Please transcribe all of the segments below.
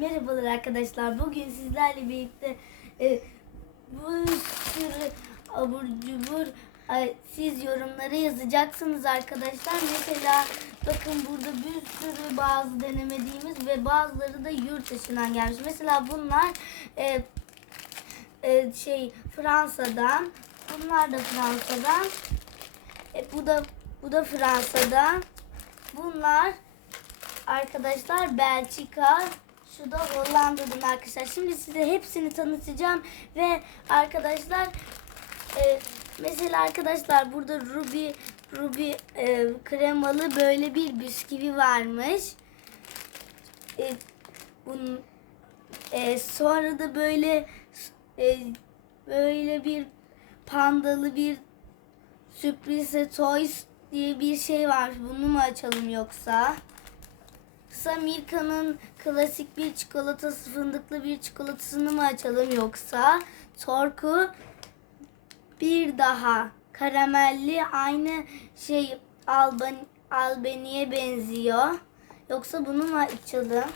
Merhabalar arkadaşlar. Bugün sizlerle birlikte e, bu sürü abur cubur ay, siz yorumlara yazacaksınız arkadaşlar. Mesela bakın burada bir sürü bazı denemediğimiz ve bazıları da yurt dışından gelmiş. Mesela bunlar e, e, şey Fransa'dan. Bunlar da Fransa'dan. E, bu da bu da Fransa'dan. Bunlar arkadaşlar Belçika, şu da Hollanda'dan arkadaşlar. Şimdi size hepsini tanıtacağım ve arkadaşlar e, mesela arkadaşlar burada Ruby Ruby e, kremalı böyle bir bisküvi varmış. E, bunun e, sonra da böyle e, böyle bir pandalı bir sürpriz toys diye bir şey var. Bunu mu açalım yoksa? Yoksa Milka'nın klasik bir çikolatası, fındıklı bir çikolatasını mı açalım yoksa Torku bir daha karamelli aynı şey Alban Albany'e benziyor. Yoksa bunu mu açalım?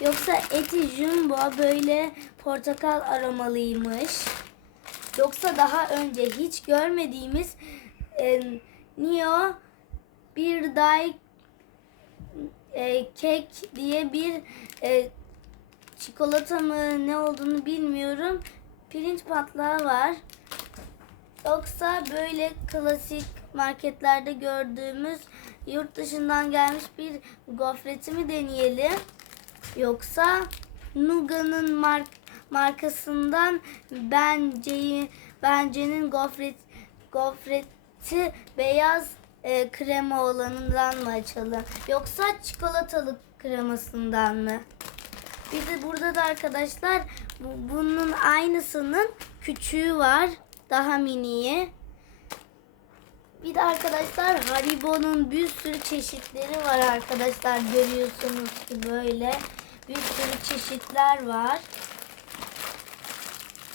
Yoksa Eti Jumbo böyle portakal aromalıymış. Yoksa daha önce hiç görmediğimiz e, Neo bir day e, kek diye bir e, çikolata mı ne olduğunu bilmiyorum. Pirinç patlağı var. Yoksa böyle klasik marketlerde gördüğümüz yurt dışından gelmiş bir gofreti mi deneyelim? Yoksa Nuga'nın mark markasından bence bence'nin gofret gofreti beyaz e, krema olanından mı açalım? Yoksa çikolatalı kremasından mı? Bir de burada da arkadaşlar bu- bunun aynısının küçüğü var. Daha miniye. Bir de arkadaşlar Haribo'nun bir sürü çeşitleri var arkadaşlar. Görüyorsunuz ki böyle bir sürü çeşitler var.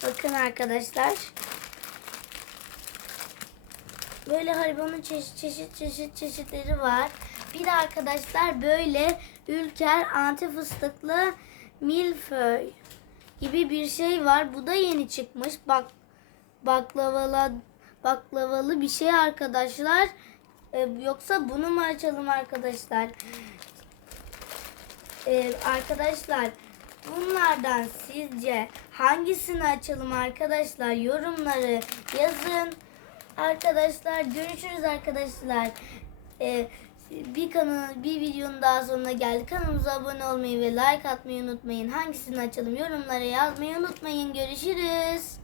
Bakın arkadaşlar. Böyle Haribo'nun çeşit çeşit çeşit çeşitleri var. Bir de arkadaşlar böyle ülker anti fıstıklı milföy gibi bir şey var. Bu da yeni çıkmış. Bak baklavalı baklavalı bir şey arkadaşlar. Ee, yoksa bunu mu açalım arkadaşlar? Ee, arkadaşlar bunlardan sizce hangisini açalım arkadaşlar? Yorumları yazın. Arkadaşlar görüşürüz arkadaşlar. Ee, bir kanal bir videonun daha sonuna geldik. Kanalımıza abone olmayı ve like atmayı unutmayın. Hangisini açalım yorumlara yazmayı unutmayın. Görüşürüz.